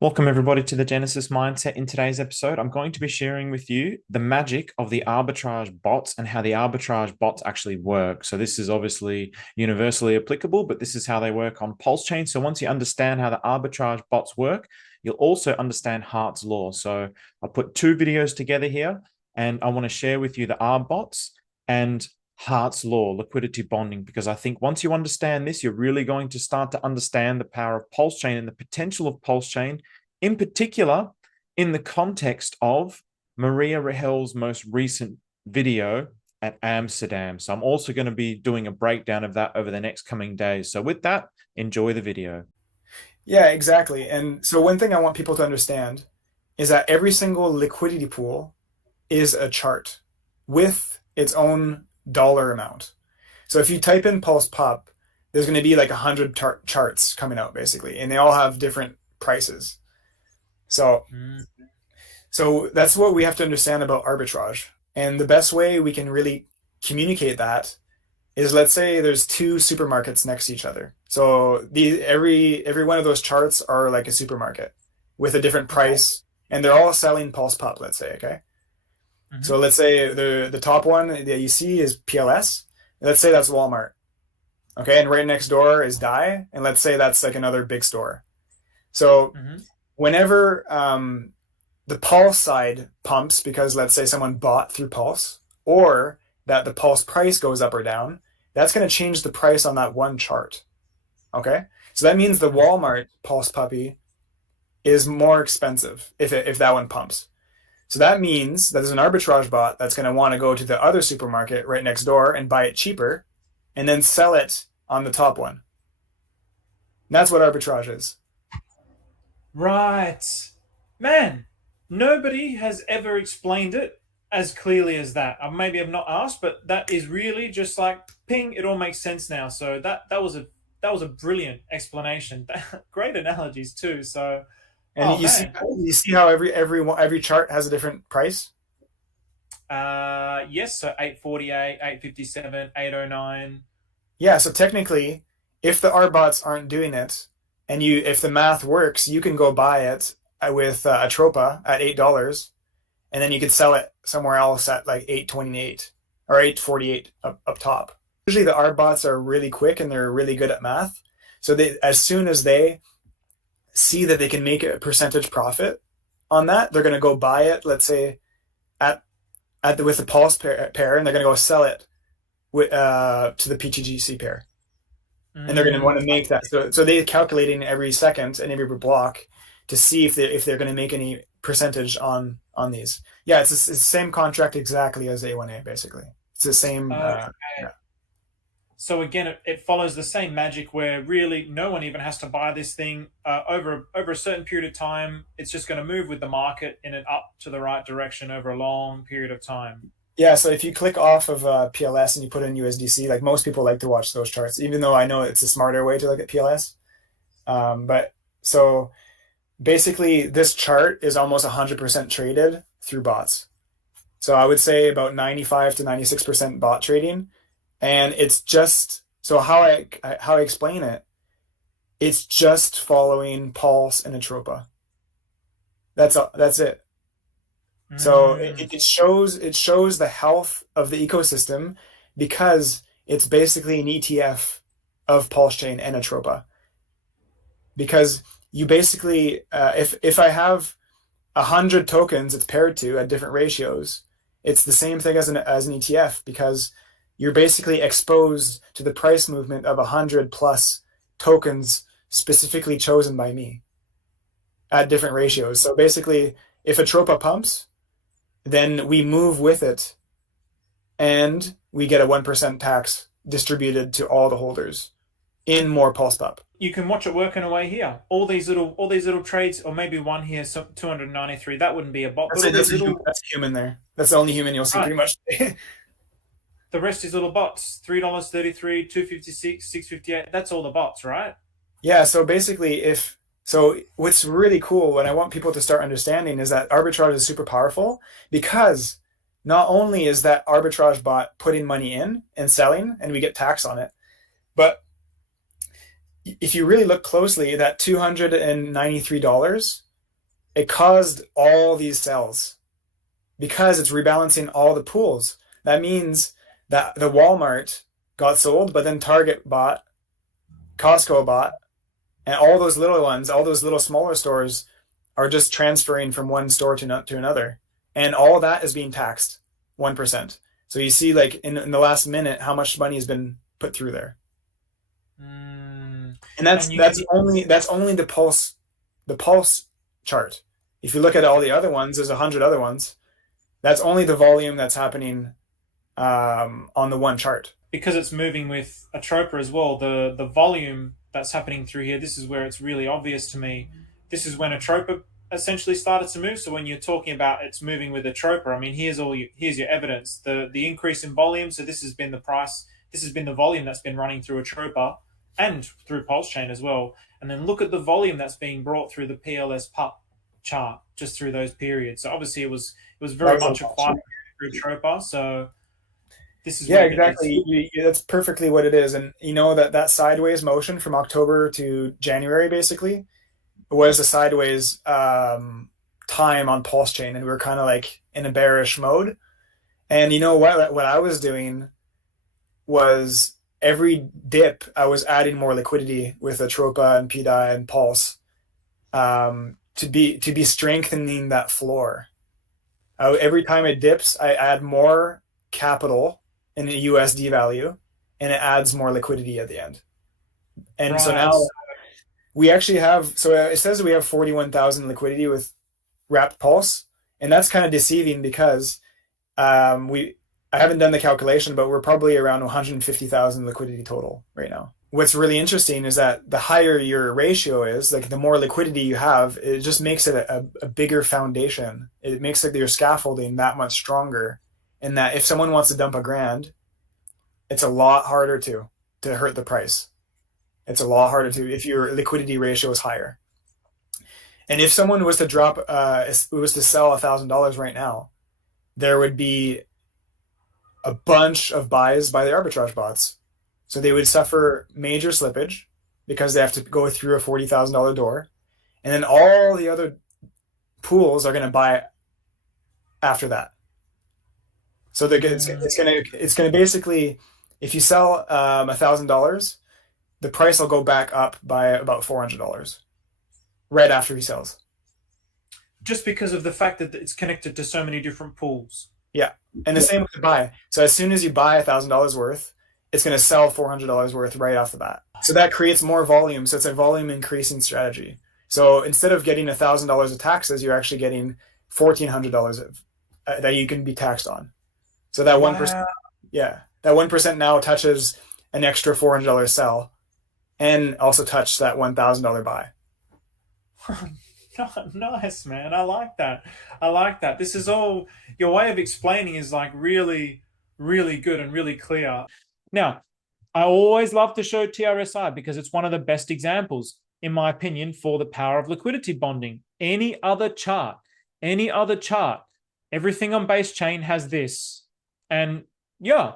Welcome, everybody, to the Genesis Mindset. In today's episode, I'm going to be sharing with you the magic of the arbitrage bots and how the arbitrage bots actually work. So, this is obviously universally applicable, but this is how they work on Pulsechain. So, once you understand how the arbitrage bots work, you'll also understand Hart's law. So, I put two videos together here, and I want to share with you the R bots and Hart's law, liquidity bonding, because I think once you understand this, you're really going to start to understand the power of Pulsechain and the potential of Pulsechain, in particular, in the context of Maria Rahel's most recent video at Amsterdam. So I'm also going to be doing a breakdown of that over the next coming days. So with that, enjoy the video. Yeah, exactly. And so one thing I want people to understand is that every single liquidity pool is a chart with its own dollar amount. So if you type in Pulse Pop, there's going to be like 100 charts coming out basically, and they all have different prices. So so that's what we have to understand about arbitrage. And the best way we can really communicate that is, let's say there's two supermarkets next to each other. So every one of those charts are like a supermarket with a different price, and they're all selling Pulse Pop, let's say, okay? So let's say the top one that you see is PLS. Let's say that's Walmart. Okay, and right next door is Die, and let's say that's like another big store. So whenever the Pulse side pumps because let's say someone bought through Pulse, or that the Pulse price goes up or down, that's going to change the price on that one chart. Okay, so that means the Walmart Pulse puppy is more expensive if that one pumps. So that means that there's an arbitrage bot that's going to want to go to the other supermarket right next door and buy it cheaper, and then sell it on the top one. And that's what arbitrage is. Right. Man, nobody has ever explained it as clearly as that. Maybe I've not asked, but that is really just like ping, it all makes sense now. So that was a brilliant explanation. Great analogies too. So, And oh you see man. you see how every chart has a different price. Yes, so 848, 857, 809. Yeah, so technically, if the R bots aren't doing it, and if the math works, you can go buy it with Atropa at $8, and then you could sell it somewhere else at like 828 or 848 up top. Usually the R bots are really quick and they're really good at math. So as soon as they see that they can make a percentage profit on that, they're going to go buy it, let's say at with the Pulse pair, and they're going to go sell it to the PTGC pair. And they're going to want to make that. So they're calculating every second and every block to see if they're going to make any percentage on these. Yeah, it's the same contract exactly as A1A basically. It's the same. Okay. So again, it follows the same magic where really no one even has to buy this thing over a certain period of time. It's just going to move with the market in an up to the right direction over a long period of time. Yeah, so if you click off of PLS and you put in USDC, like most people like to watch those charts, even though I know it's a smarter way to look at PLS. But so basically, this chart is almost 100% traded through bots. So I would say about 95 to 96% bot trading. And it's just, so how I explain it, it's just following Pulse and Atropa. That's it. So it shows the health of the ecosystem because it's basically an ETF of Pulsechain and Atropa. Because you basically, if I have 100 tokens it's paired to at different ratios, it's the same thing as an ETF because you're basically exposed to the price movement of 100 plus tokens specifically chosen by me at different ratios. So basically, if Atropa pumps, then we move with it and we get a 1% tax distributed to all the holders in more Pulse Pop. You can watch it working away here. All these little trades, or maybe one here, so 293. That wouldn't be a bot. But That's a human there. That's the only human you'll see pretty much. The rest is little bots. $3.33, 256, 658. That's all the bots, right? Yeah, so basically what's really cool, what I want people to start understanding is that arbitrage is super powerful because not only is that arbitrage bot putting money in and selling and we get tax on it, but if you really look closely, that $293 it caused all these sells because it's rebalancing all the pools. That means that the Walmart got sold, but then Target bought, Costco bought, and all those little ones, all those little smaller stores are just transferring from one store to another. And all that is being taxed 1%. So you see, like in the last minute, how much money has been put through there. Mm. And And you can, that's only the pulse chart. If you look at all the other ones, there's 100 other ones. That's only the volume that's happening on the one chart. because it's moving with a troper as well, the volume that's happening through here, this is where it's really obvious to me. This is when a troper essentially started to move. So when you're talking about it's moving with a troper, I mean, here's your evidence. The increase in volume. So this has been the price. This has been the volume that's been running through a troper and through Pulsechain as well. And then look at the volume that's being brought through the PLS pup chart just through those periods. So obviously it was very That's much a quiet through troper. So this is Yeah, where it is. exactly. That's perfectly what it is. And you know that sideways motion from October to January basically was a sideways time on Pulse Chain, and we were kind of like in a bearish mode. And you know what? What I was doing was every dip, I was adding more liquidity with Atropa and PDI and Pulse to be strengthening that floor. Every time it dips, I add more capital in the USD value, and it adds more liquidity at the end. And so Right. now we actually have, so it says we have 41,000 liquidity with wrapped pulse, and that's kind of deceiving because we I haven't done the calculation, but we're probably around 150,000 liquidity total right now. What's really interesting is that the higher your ratio is, like the more liquidity you have, it just makes it a bigger foundation. It makes like your scaffolding that much stronger. And that if someone wants to dump $1,000, it's a lot harder to hurt the price. It's a lot harder to if your liquidity ratio is higher. And if someone was to was to sell $1,000 right now, there would be a bunch of buys by the arbitrage bots. So they would suffer major slippage because they have to go through a $40,000 door. And then all the other pools are going to buy after that. So it's going to basically, if you sell $1,000, the price will go back up by about $400 right after he sells. Just because of the fact that it's connected to so many different pools. Yeah. And the same with the buy. So as soon as you buy $1,000 worth, it's going to sell $400 worth right off the bat. So that creates more volume. So it's a volume increasing strategy. So instead of getting $1,000 of taxes, you're actually getting $1,400 that you can be taxed on. So that 1%, Wow. yeah, that 1% now touches an extra $400 sell, and also touch that $1,000 buy. Nice, man. I like that. I like that. This is all your way of explaining is like really, really good and really clear. Now, I always love to show TRSI because it's one of the best examples, in my opinion, for the power of liquidity bonding. Any other chart, everything on base chain has this. And yeah,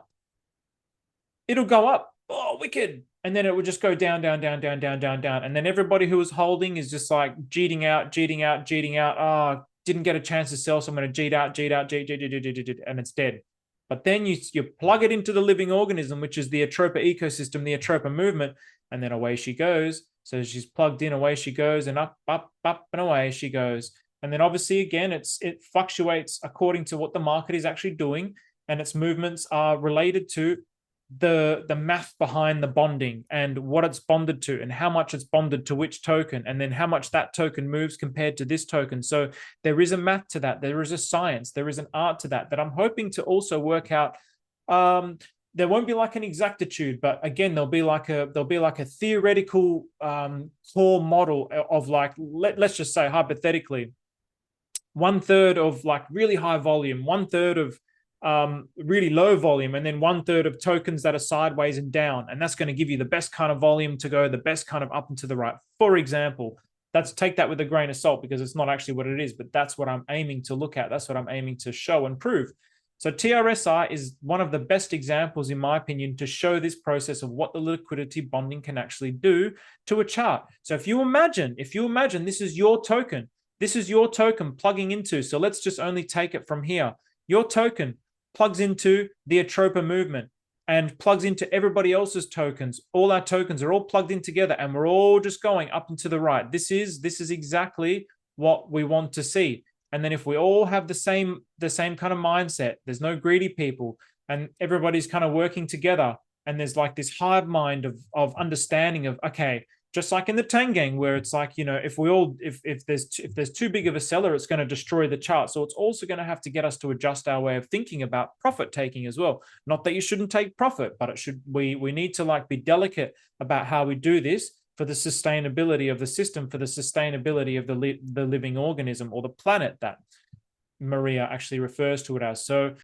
it'll go up. Oh, wicked. And then it would just go down, down, down, down, down, down, down. And then everybody who was holding is just like jeeting out, jeeting out, jeeting out. Oh, didn't get a chance to sell, so I'm going to jeet out, jeet out, jeet, and it's dead. But then you plug it into the living organism, which is the Atropa ecosystem, the Atropa movement, and then away she goes. So she's plugged in, away she goes, and up, up, up, and away she goes. And then obviously, again, it fluctuates according to what the market is actually doing, and its movements are related to the math behind the bonding and what it's bonded to and how much it's bonded to which token and then how much that token moves compared to this token. So there is a math to that. There is a science. There is an art to that I'm hoping to also work out. There won't be like an exactitude, but again, there'll be like a theoretical core model of like, let's just say hypothetically, 1/3 of like really high volume, 1/3 of really low volume, and then 1/3 of tokens that are sideways and down. And that's going to give you the best kind of volume to go, the best kind of up and to the right. For example, take that with a grain of salt because it's not actually what it is, but that's what I'm aiming to look at. That's what I'm aiming to show and prove. So TRSI is one of the best examples, in my opinion, to show this process of what the liquidity bonding can actually do to a chart. So if you imagine this is your token, This is your token plugging into. So let's just only take it from here. Your token plugs into the Atropa movement and plugs into everybody else's tokens. All our tokens are all plugged in together, and we're all just going up and to the right. This is exactly what we want to see. And then if we all have the same kind of mindset, there's no greedy people, and everybody's kind of working together, and there's like this hive mind of understanding of, okay, just like in the Tangang, where it's like, you know, if there's too big of a seller, it's going to destroy the chart. So it's also going to have to get us to adjust our way of thinking about profit taking as well. Not that you shouldn't take profit, but we need to like be delicate about how we do this for the sustainability of the system, for the sustainability of the living organism or the planet that Maria actually refers to it as. So